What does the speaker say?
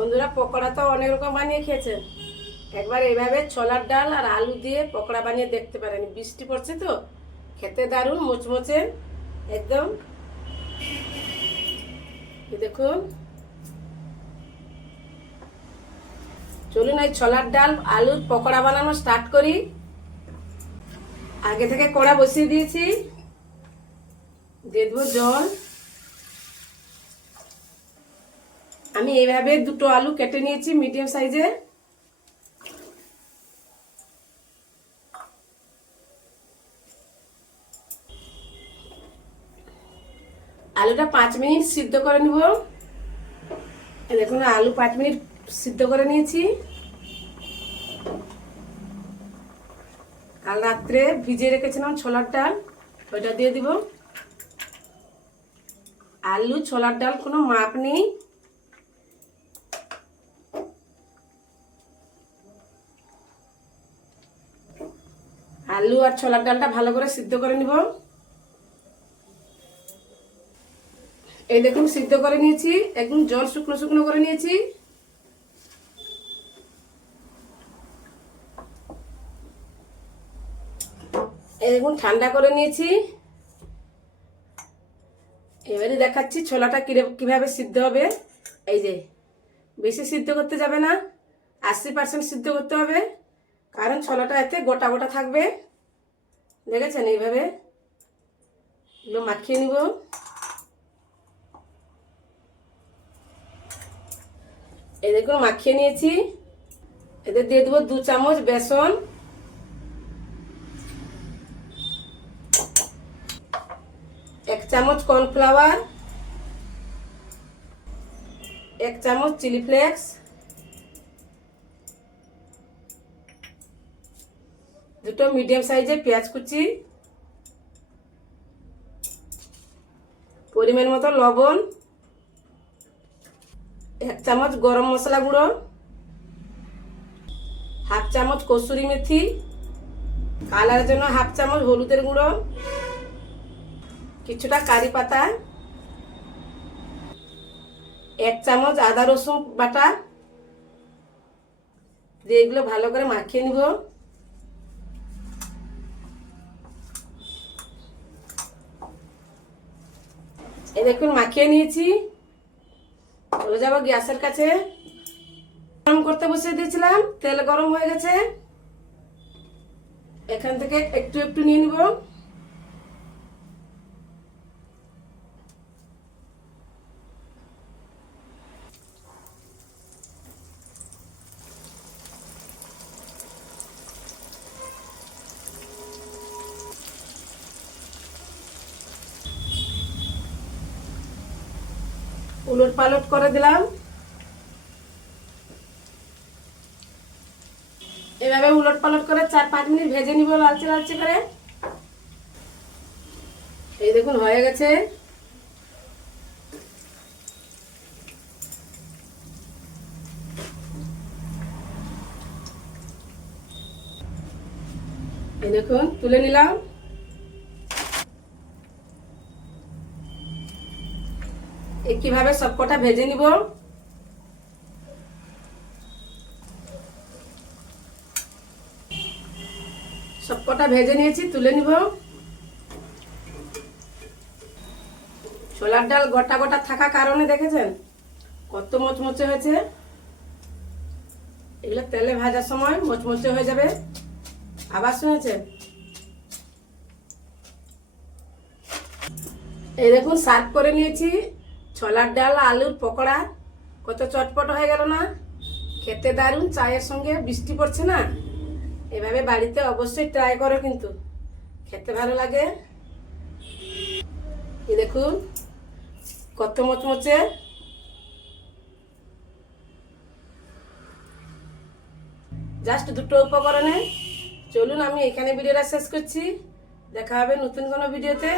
বন্ধুরা, পকোড়া তো অনেক রকম বানিয়ে খেয়েছেন। একবার এইভাবে ছোলার ডাল আর আলু দিয়ে পকোড়া বানিয়ে দেখতে পারেন। বৃষ্টি পড়ছে তো, খেতে দারুণ মুচমুচে একদম। দেখুন, চলুন এই ছোলার ডাল আলুর পকোড়া বানানো স্টার্ট করি। আগে থেকে কড়া বসিয়ে দিয়েছি, দিয়ে দেবো জল। আমি এইভাবে দুটো আলু কেটে নিয়েছি মিডিয়াম সাইজে। আলুটা 5 মিনিট সিদ্ধ করে নিব। দেখুন, আলু 5 মিনিট সিদ্ধ করে নিয়েছি। কাল রাত্রে ভিজিয়ে রেখেছিলাম ছোলার ডাল, ওইটা দিয়ে দিব। আলু ছোলার ডাল কোনো মাপ নেই। আলু আর ছোলার ডালটা ভালো করে সিদ্ধ করে নিব। এই দেখুন, সিদ্ধ করে নিয়েছি, একদম জল শুকনো শুকনো করে নিয়েছি। এই দেখুন, ঠান্ডা করে নিয়েছি। এবারে দেখাচ্ছি ছোলাটা কিভাবে সিদ্ধ হবে। এই যে, বেশি সিদ্ধ করতে যাবে না, 80% সিদ্ধ করতে হবে, কারণ ছোলাটা এতে গোটা গোটা থাকবে। দেখেছেন, এইভাবে এগুলো মাখিয়ে নিব। এই দেখুন, মাখিয়ে নিয়েছি। এতে দিয়ে দেবো 2 চামচ বেসন, 1 চামচ কর্নফ্লাওয়ার, 1 চামচ চিলি ফ্লেক্স, 2টো মিডিয়াম সাইজের পেঁয়াজ কুচি, পরিমাণ মতো লবণ, 1 চামচ গরম মশলা গুঁড়ো, 1/2 চামচ কসুরি মেথি, কালারের জন্য 1/2 চামচ হলুদের গুঁড়ো, কিছুটা কারি পাতা, 1 চামচ আদা রসুন বাটা দিয়ে এগুলো ভালো করে মাখিয়ে নিব। এই দেখুন, মাখিয়ে নিয়েছি। চলে যাবো গ্যাসের কাছে। গরম করতে বসিয়ে দিয়েছিলাম, তেল গরম হয়ে গেছে। এখান থেকে একটু একটু নিয়ে নিব। উলট পালট করে দিলাম। এভাবে উলট পালট করে 4-5 মিনিট ভেজে নিব লালচে লালচে করে। এই দেখুন, হয়ে গেছে। এই দেখুন, তুলে নিলাম। কিভাবে সবকটা ভেজে নিব। সবকটা ভেজে নিয়েছি, তুলে নিব। ছোলার ডাল গোটা গোটা থাকা কারণে দেখেছেন কত মচমচে হয়েছে। এগুলো তেলে ভাজার সময় মচমচে হয়ে যাবে। আবার শুনেছেন, এই দেখুন, সার্ভ করে নিয়েছি ছোলার ডাল আলুর পকোড়া। কত চটপট হয়ে গেল না, খেতে দারুণ। চায়ের সঙ্গে, বৃষ্টি পড়ছে না, এভাবে বাড়িতে অবশ্যই ট্রাই করো, কিন্তু খেতে ভালো লাগে। এই দেখুন, কত মচমচে। জাস্ট 2টো উপকরণে। চলুন, আমি এখানে ভিডিওটা শেষ করছি। দেখা হবে নতুন কোনো ভিডিওতে।